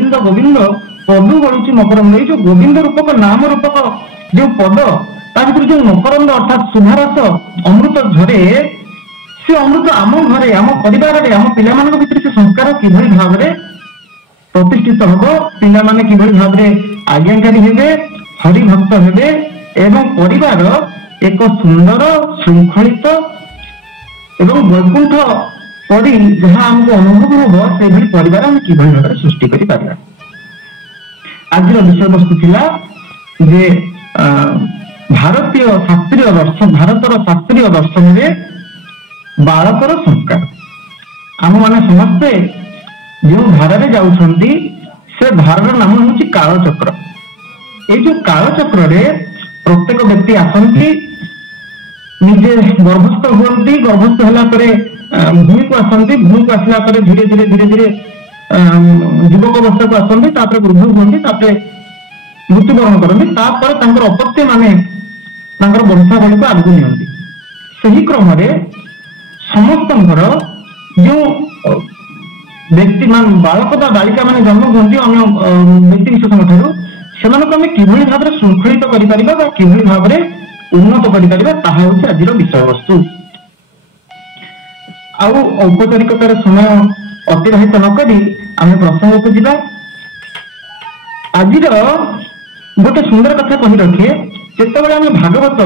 गोविंद गोविंद पदु गलुची मकरंद जो गोविंद रूपक नाम रूपक जो पद ता भीतर जो मकरंद अर्थात सुधारस अमृत झरे से अमृत आम घरे आम परिवार आम पिला भीतर से संस्कार किभली भाव में प्रतिष्ठित हम पिला माने किभली भाव में आज्ञाकारी हेबे हरिभक्त हेबे एवं परिवार एक सुंदर श्रृंखलित एवं वैकुंठ परी जहाँ आमको अनुभव हम से परिवार आम किभली भाव सृष्टि करि पारिबा। आज विषय वस्तु थिला जे भारतीय शास्त्रीय दर्शन भारतर शास्त्रीय दर्शन में बालकर संस्कार आम माने समस्ते जो धारा जाउछंती से धारार नाम हूँ कालचक्र। ये जो कालचक्र रे प्रत्येक व्यक्ति आसंती निजे गर्भस्थ हुंती गर्भस्थ होला परे भूमि को आसंती भूमि को आसला परे धीरे धीरे धीरे धीरे युवक अवस्था को आसंती तापर वृद्ध हुंती तापर मृत्युवरण करती तापर तांकर अपत्य माने तांकर वंशावली को आगु नियंती। सही क्रम रे समस्तंकर जो व्यक्ति मान बालक बा बालिका माने जन्म होती अन्य व्यक्ति विशेष ठारू सेमानक आमे किभली भाव में श्रृंखलित करि परिबा बा किभली भाव में उन्नत करि परिबा ताहा होछि आजिर विषय वस्तु। आउ औपचारिकतार समय अतिबाहित न करी आमे प्रसंग को जिबा। आजिर गोटे सुंदर कथा कहि रखिए जेतेबेले आमे भागवत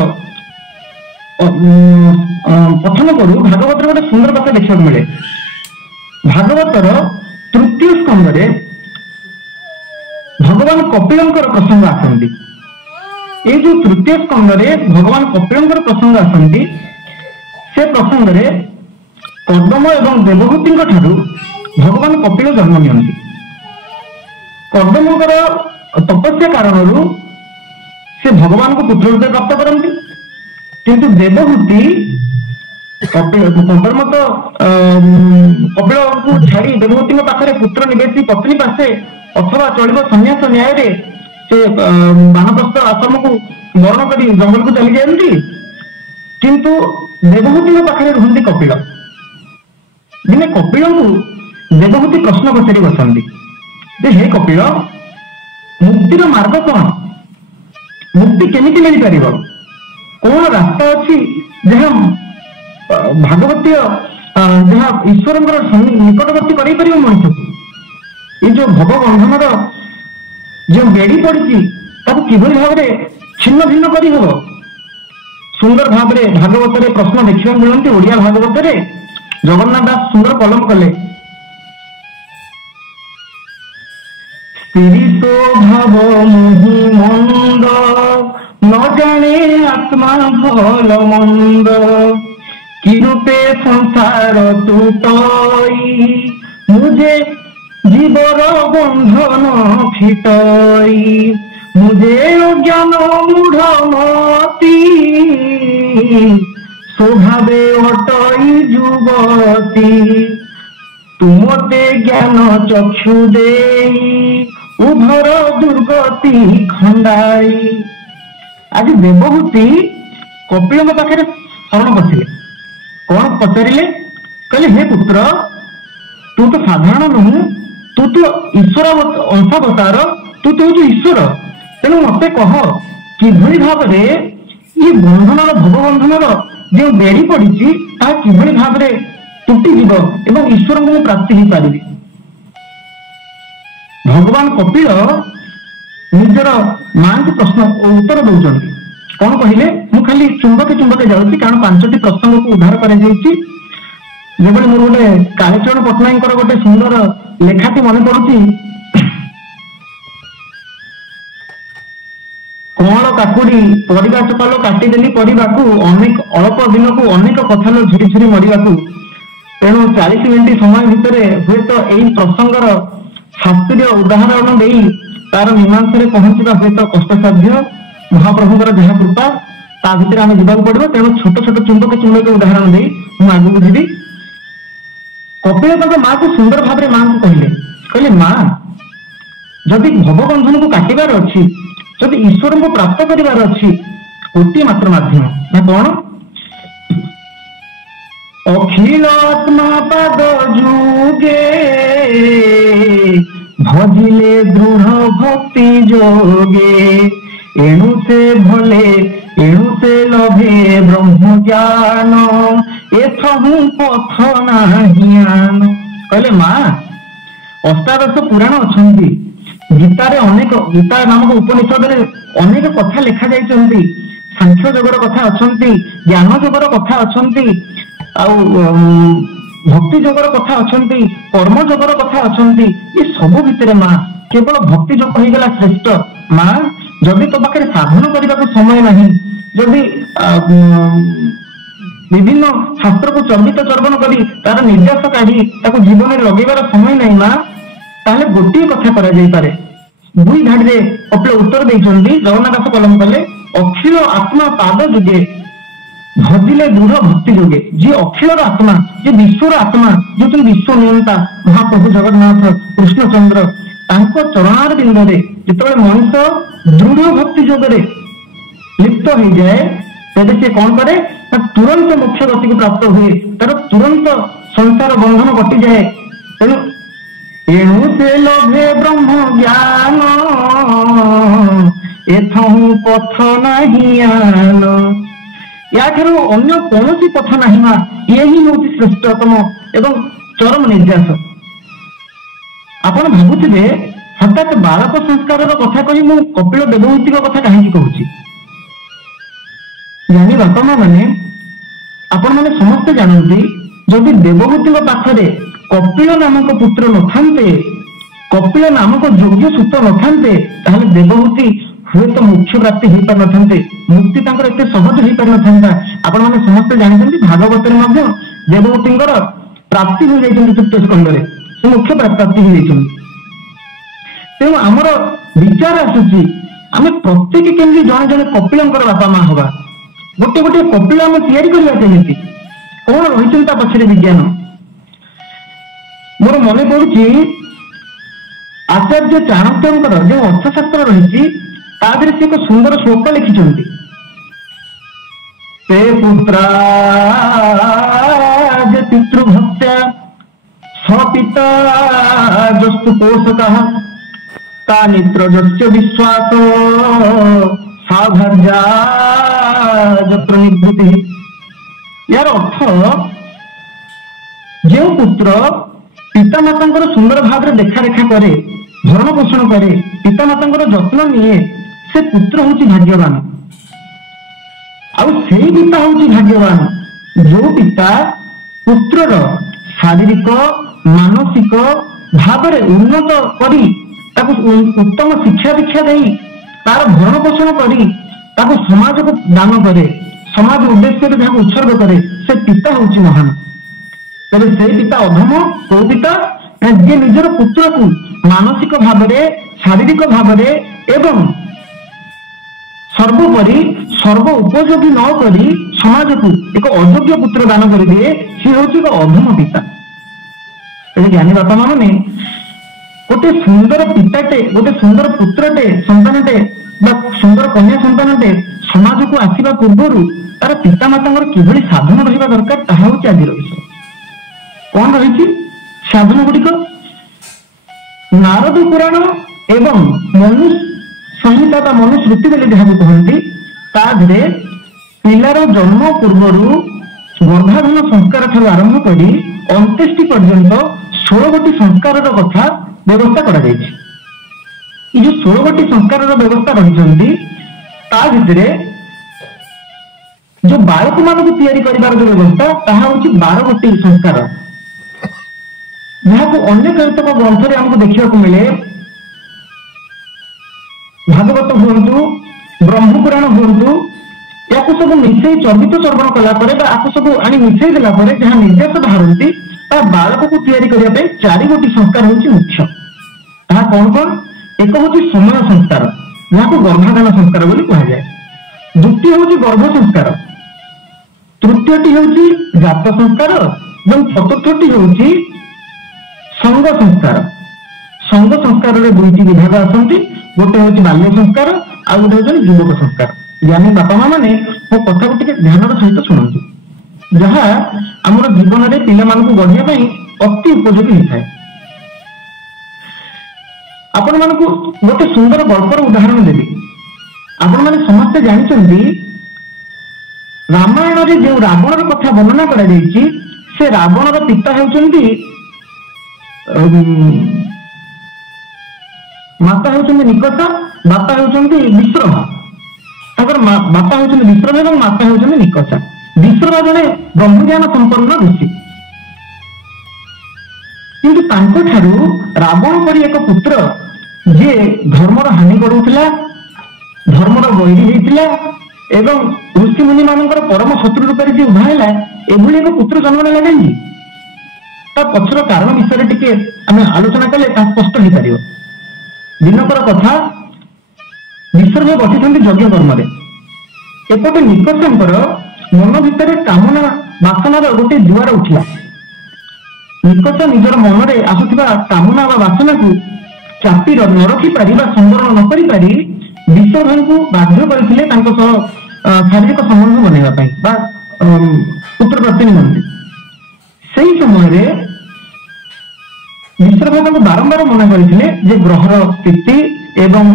पठन करू भागवत गोटे सुंदर कथा देखा मिले। भागवतर तृतीय स्कंद रे भगवान कपिलंकर प्रसंग आसंती। ये जो तृतीय स्कंद रे भगवान कपिलंकर प्रसंग आसंती से प्रसंग रे कर्दम एवं देवहूति ठारू भगवान कपिल जन्म नियंती। कर्दमकर तपस्या कारण से भगवान को पुत्र रूपे प्राप्त करती किंतु देवहूति कपिल तो कपिल को छाड़ी देवहूति पाखे पुत्र निवेशी पत्नी पासे अथवा चलिब संन्यास न्याय से बानप्रस्थ आश्रम को वर्ण कर जंगल को चली जाती किंतु देवहूति पाखे रुहती कपिल। दिने कपिल को देवहूति प्रश्न पचारि बसंती हे कपिल मुक्तिर मार्ग कौन मुक्ति केमिति मिल पार कौन रास्ता अच्छी जहाँ भागवतीय जहाँ ईश्वर निकटवर्ती कर मनुष्य को ये जो भवबंधन जो बेड़ी पड़ी किभली भाव में छिन्न भिन्न कर सुंदर भाव में भागवत प्रश्न देखा मिलती ओडिया भागवत जगन्नाथ दास सुंदर कलम कले स्त्री स्वभाव मुहि मंद न जाने आत्मा भल मंद कि रूपे संसार टूटई मुझे जीवर बंधन फिटई मुझे अज्ञान मूढ़मती स्वभावे अटई जुवती तुमते ज्ञान चक्षु देई उभर दुर्गति खंडाई। आज देवहूति कपिल पाखे शरण पशिले कौन पचारे कहले हे पुत्र तू तो साधारण नुह तू तो ईश्वर अंशावतार तू तो हूँ ईश्वर तेणु मत कह किभली भाव में ये बंधन भवबंधन जो बेड़ी पड़ी किभली भाव में तुटीजीव एवं ईश्वर को प्राप्ति हो पारि। भगवान कपिल निजर मां को प्रश्न उत्तर दौरान कौन कहले मु खाली चुंबके चुंबके जाऊँगी कारण 5टी प्रसंग को उद्धार कर मोर गोटे कालीचरण पट्टनायक गोटे सुंदर लेखाटी मन पड़ुची कमल काकुड़ी परिवा चकाल काटिदेली परिवा को अनेक अल्प दिन को अनेक कथाल झुरी झुरी मरिया तेणु 40 मिनिट समय भितर हुए तो यही प्रसंगर शास्त्रीय उदाहरण दे तार मीमांसा पहुंचा हुए तो कष्टसाध्य महाप्रभुଙ୍କର जहाँ कृपा ता भितर आम जावाक पड़ो तेणु छोट छोट चुंबक चुंबक उदाहरण दे आगू जी कपिल माँ को सुंदर भाव में माँ को कहले माँ जदि भवबंधन को काटिबार अच्छी जदि ईश्वर को प्राप्त करिवार अच्छी गोटे मात्र माध्यम ना कौन अखिल आत्मा पद जुगे ଭଜିଲେ ଦୃଢ ଭକ୍ତି ଯୋଗେ ଏଣୁ ସେ ଭଲେ ଏଣୁ ସେ ଲଭେ ବ୍ରହ୍ମ ଜ୍ଞାନ ଏଥୁ ପଥ ନାହିଁ ଆନ। କହିଲେ ମା ଅଷ୍ଟାଦଶ ପୁରାଣ ଅଛନ୍ତି, ଗୀତାରେ ଅନେକ, ଗୀତା ନାମକ ଉପନିଷଦରେ ଅନେକ କଥା ଲେଖା ଯାଇଛନ୍ତି, ସାଂଖ୍ୟ ଯୋଗର କଥା ଅଛନ୍ତି, ଜ୍ଞାନ ଯୋଗର କଥା ଅଛନ୍ତି, ଆଉ ଭକ୍ତି ଯୋଗର କଥା ଅଛନ୍ତି, କର୍ମ ଯୋଗର କଥା ଅଛନ୍ତି। ଏ ସବୁ ଭିତରେ ମା କେବଳ ଭକ୍ତି ଯୋଗ ହେଇଗଲା ଶ୍ରେଷ୍ଠ। ମା ଯଦି ତୋ ପାଖରେ ସାଧନ କରିବାକୁ ସମୟ ନାହିଁ, ଯଦି ବିଭିନ୍ନ ଶାସ୍ତ୍ରକୁ ଚର୍ବିତ ଚର୍ବଣ କରି ତାର ନିର୍ଦ୍ଦେଶ କାଢି ତାକୁ ଜୀବନରେ ଲଗେଇବାର ସମୟ ନାହିଁ ମା, ତାହେଲେ ଗୋଟିଏ କଥା କରାଯାଇପାରେ। ଦୁଇ ଧାଡିରେ କପିଳ ଉତ୍ତର ଦେଇଛନ୍ତି, ଜଗନ୍ନାଥ କଲମ କଲେ, ଅଖିଳ ଆତ୍ମା ପାଦ ଯୁଗେ ଭଜିଲେ ଦୃଢ ଭକ୍ତି ଯୋଗେ। ଯିଏ ଅଖିଳର ଆତ୍ମା, ଯିଏ ବିଶ୍ୱର ଆତ୍ମା, ଯିଏ ବିଶ୍ୱ ନିୟନ୍ତା ମହାପ୍ରଭୁ ଜଗନ୍ନାଥ କୃଷ୍ଣଚନ୍ଦ୍ର, ତାଙ୍କ ଚରଣାର ବିନ୍ଦରେ ଯେତେବେଳେ ମଣିଷ ଦୃଢ ଭକ୍ତି ଯୋଗରେ ଲିପ୍ତ ହେଇଯାଏ, ତେବେ ସେ କଣ କରେ ନା ତୁରନ୍ତ ମୋକ୍ଷ ଗତିକୁ ପ୍ରାପ୍ତ ହୁଏ, ତାର ତୁରନ୍ତ ସଂସାର ବନ୍ଧନ କଟିଯାଏ। ତେଣୁ ଏଣୁ ସେ ଲଭେ ବ୍ରହ୍ମ ଜ୍ଞାନ ଏଥୁ ପଥ ନାହିଁ ଆନ। ୟାଠାରୁ ଅନ୍ୟ କୌଣସି ପଥ ନାହିଁ ମା, ଇଏ ହିଁ ହଉଛି ଶ୍ରେଷ୍ଠତମ ଏବଂ ଚରମ ନିର୍ଦ୍ଦେଶ। ଆପଣ ଭାବୁଥିବେ ହଠାତ୍ ବାଳକ ସଂସ୍କାରର କଥା କହି ମୁଁ କପିଳ ଦେବହୂତିଙ୍କ କଥା କାହିଁକି କହୁଛି? ଜ୍ଞାନୀ ବାପା ମା ମାନେ, ଆପଣ ମାନେ ସମସ୍ତେ ଜାଣନ୍ତି, ଯଦି ଦେବହୂତିଙ୍କ ପାଖରେ କପିଳ ନାମକ ପୁତ୍ର ନଥାନ୍ତେ, କପିଳ ନାମକ ଯୋଗ୍ୟ ସୁତ ନଥାନ୍ତେ, ତାହେଲେ ଦେବହୂତି ହୁଏତ ମୋକ୍ଷ ପ୍ରାପ୍ତି ହେଇପାରିନଥାନ୍ତେ, ମୁକ୍ତି ତାଙ୍କର ଏତେ ସହଜ ହେଇପାରିନଥାନ୍ତା। ଆପଣ ମାନେ ସମସ୍ତେ ଜାଣିଛନ୍ତି, ଭାଗବତରେ ମଧ୍ୟ ଦେବହୂତିଙ୍କର ପ୍ରାପ୍ତି ହୋଇଯାଇଛନ୍ତି, ତୃତୀୟ ସ୍କନ୍ଧରେ ସେ ମୋକ୍ଷ ପ୍ରାପ୍ତି ହୋଇଯାଇଛନ୍ତି। ତେଣୁ ଆମର ବିଚାର ଆସୁଛି, ଆମେ ପ୍ରତ୍ୟେକ କେମିତି ଜଣେ ଜଣେ କପିଳଙ୍କର ବାପା ମା ହବା, ଗୋଟେ ଗୋଟେ କପିଳ ଆମେ ତିଆରି କରିବା କେମିତି, କଣ ରହିଛନ୍ତି ତା ପଛରେ ବିଜ୍ଞାନ। ମୋର ମନେ ପଡୁଛି ଆଚାର୍ଯ୍ୟ ଚାଣକ୍ୟଙ୍କର ଯେଉଁ ଅର୍ଥଶାସ୍ତ୍ର ରହିଛି, ତା ଦେହରେ ସେ ଏକ ସୁନ୍ଦର ଶ୍ଲୋକ ଲେଖିଛନ୍ତି, ते पुत्राज पितृभक्त्या स्वपिता जस्तु पोषकः ता नित्रजस्य विश्वास साधर्या जत्र निवृत्ति। यार अर्थ, जो पुत्र पितामातांकर सुंदर भाव देखा रेखा करे, भरण पोषण करे, पितामातांकर जत्न निये, से पुत्र होची भाग्यवान। ଆଉ ସେଇ ପିତା ହଉଛି ଭାଗ୍ୟବାନ ଯୋଉ ପିତା ପୁତ୍ରର ଶାରୀରିକ ମାନସିକ ଭାବରେ ଉନ୍ନତ କରି ତାକୁ ଉତ୍ତମ ଶିକ୍ଷା ଦୀକ୍ଷା ଦେଇ ତାର ଭରଣ ପୋଷଣ କରି ତାକୁ ସମାଜକୁ ଦାନ କରେ, ସମାଜ ଉଦ୍ଦେଶ୍ୟରେ ଯାହାକୁ ଉତ୍ସର୍ଗ କରେ, ସେ ପିତା ହଉଛି ମହାନ। ତେବେ ସେଇ ପିତା ଅଧମ କୋଉ ପିତା? ଯିଏ ନିଜର ପୁତ୍ରକୁ ମାନସିକ ଭାବରେ, ଶାରୀରିକ ଭାବରେ ଏବଂ ସର୍ବୋପରି ସର୍ବ ଉପଯୋଗୀ ନ କରି ସମାଜକୁ ଏକ ଅଯୋଗ୍ୟ ପୁତ୍ର ଦାନ କରିଦିଏ, ସେ ହେଉଛି ଏକ ଅଧମ ପିତା। ତେଣୁ ଜ୍ଞାନୀ ବାପା ମା ମାନେ ଗୋଟେ ସୁନ୍ଦର ପିତାଟେ, ଗୋଟେ ସୁନ୍ଦର ପୁତ୍ରଟେ, ସନ୍ତାନଟେ ବା ସୁନ୍ଦର କନ୍ୟା ସନ୍ତାନଟେ ସମାଜକୁ ଆସିବା ପୂର୍ବରୁ ତାର ପିତାମାତାଙ୍କର କିଭଳି ସାଧନ ରହିବା ଦରକାର, ତାହା ହେଉଛି ଆଜିର ବିଷୟ। କଣ ରହିଛି ସାଧନ ଗୁଡିକ? ନାରଦ ପୁରାଣ ଏବଂ ମନୁ ସଂହିତା ବା ମନୁସ୍ମୃତି ବୋଲି ଯାହାକୁ କହନ୍ତି, ତା ଦେହରେ ପିଲାର ଜନ୍ମ ପୂର୍ବରୁ ଗର୍ଭାଧାନ ସଂସ୍କାର ଠାରୁ ଆରମ୍ଭ କରି ଅନ୍त्यେଷ୍ଟି ପର୍ଯ୍ୟନ୍ତ 16ଗୋଟି ସଂସ୍କାରର କଥା ବ୍ୟବସ୍ଥା କରାଯାଇଛି। ଏ ଯୋଉ 16ଗୋଟି ସଂସ୍କାରର ବ୍ୟବସ୍ଥା ରହିଛନ୍ତି, ତା ଭିତରେ ଯୋଉ ବାଳକ ମାନଙ୍କୁ ତିଆରି କରିବାର ଯୋଉ ବ୍ୟବସ୍ଥା, ତାହା ହଉଛି 12ଗୋଟି ସଂସ୍କାର, ଯାହାକୁ ଅନ୍ୟ କେତେକ ଗ୍ରନ୍ଥରେ ଆମକୁ ଦେଖିବାକୁ ମିଳେ। ଭାଗବତ ହୁଅନ୍ତୁ, ବ୍ରହ୍ମପୁରାଣ ହୁଅନ୍ତୁ, ୟାକୁ ସବୁ ମିଶେଇ ଚର୍ବିତ ଚର୍ବଣ କଲା ପରେ ବା ଆକୁ ସବୁ ଆଣି ମିଶେଇ ଦେଲା ପରେ ଯାହା ନିର୍ଦ୍ଦେଶ ବାହାରନ୍ତି, ତା ବାଳକକୁ ତିଆରି କରିବା ପାଇଁ 4ଗୋଟି ସଂସ୍କାର ହଉଛି ମୁଖ୍ୟ। ତାହା କଣ କଣ? ଏକ ହଉଛି ସମୟ ସଂସ୍କାର, ଯାହାକୁ ଗର୍ଭାଧାନ ସଂସ୍କାର ବୋଲି କୁହାଯାଏ। ଦ୍ୱିତୀୟ ହଉଛି ଗର୍ଭ ସଂସ୍କାର, ତୃତୀୟଟି ହେଉଛି ଜାତ ସଂସ୍କାର ଏବଂ ଚତୁର୍ଥଟି ହେଉଛି ସଙ୍ଗ ସଂସ୍କାର। ସଙ୍ଗ ସଂସ୍କାରରେ 2ଟି ବିଭାଗ ଆସନ୍ତି, ଗୋଟେ ହଉଛି ବାଲ୍ୟ ସଂସ୍କାର, ଆଉ ଗୋଟେ ହଉଛି ଯୁବକ ସଂସ୍କାର। ଜ୍ଞାନୀ ବାପା ମା ମାନେ ମୋ କଥାକୁ ଟିକେ ଧ୍ୟାନର ସହିତ ଶୁଣନ୍ତୁ, ଯାହା ଆମର ଜୀବନରେ ପିଲାମାନଙ୍କୁ ଗଢିବା ପାଇଁ ଅତି ଉପଯୋଗୀ ହେଇଥାଏ। आपण मानकु गोटे सुंदर गल्पर उदाहरण देवी। आपण माने समस्ते जानिछन्ती रामायण रे जो रावण कथा वर्णना करा जायछि से रावण पिता हेउछन्ती माता हेउछन्ती निकषा, बापा हेउछन्ती विश्रभा। ताकर बापा हेउछन्ती विश्रभा एवं माता हेउछन्ती निकषा। विश्रभा जने ब्रह्मज्ञान संपन्न ऋषि, किंतु तांको ठारू रावण परि एक पुत्र जे धर्मर हानि करूथिला, धर्मर वैरी हेइथिला एवं ऋषि मुनि मानकर परम शत्रु रूप जे उभाइला, एभली एक पुत्र जन्म नेला काहेकि ता पछर कारण विषय टिके आमे आलोचना कले ता स्पष्ट हो पारियो। दिनकर कथा विसर्ग बसिछन्ति यज्ञ कर्म रे, एपटे निकषांकर मन भितर कामना वासनार गोटे जुआर उठिला। निकष निजर मन रे आसुथिबा कामना वा वासना को चापी न रखि पारि बा संवरण न करि पारि विसर्गଙ୍କୁ बाध्य କରିଥିଲେ ତାଙ୍କ ସହ ଶାରୀରିକ ସମ୍ବନ୍ଧ ବନେଇବା ପାଇଁ ବା ପୁତ୍ର ପ୍ରାପ୍ତି ନିମନ୍ତେ। ସେହି ସମୟରେ ବିସର୍ଗ ତାଙ୍କୁ ବାରମ୍ବାର ମନା କରିଥିଲେ ଯେ ଗ୍ରହର ସ୍ଥିତି ଏବଂ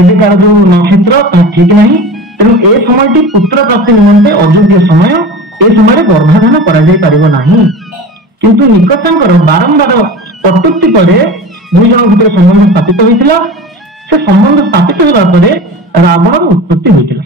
ଏବେକାର ଯୋଉ ନକ୍ଷତ୍ର ତାହା ଠିକ ନାହିଁ, ତେଣୁ ଏ ସମୟଟି ପୁତ୍ର ପ୍ରାପ୍ତି ନିମନ୍ତେ ଅଯୋଗ୍ୟ ସମୟ, ଏ ସମୟରେ ଗର୍ଭାଧାନ କରାଯାଇ ପାରିବ ନାହିଁ। କିନ୍ତୁ ନିକଷାଙ୍କର ବାରମ୍ବାର କଟୁକ୍ତି ପରେ ଦୁଇ ଜଣଙ୍କ ଭିତରେ ସମ୍ବନ୍ଧ ସ୍ଥାପିତ ହୋଇଥିଲା। ସେ ସମ୍ବନ୍ଧ ସ୍ଥାପିତ ହେଲା ପରେ ରାବଣର ଉତ୍ପତ୍ତି ହୋଇଥିଲା।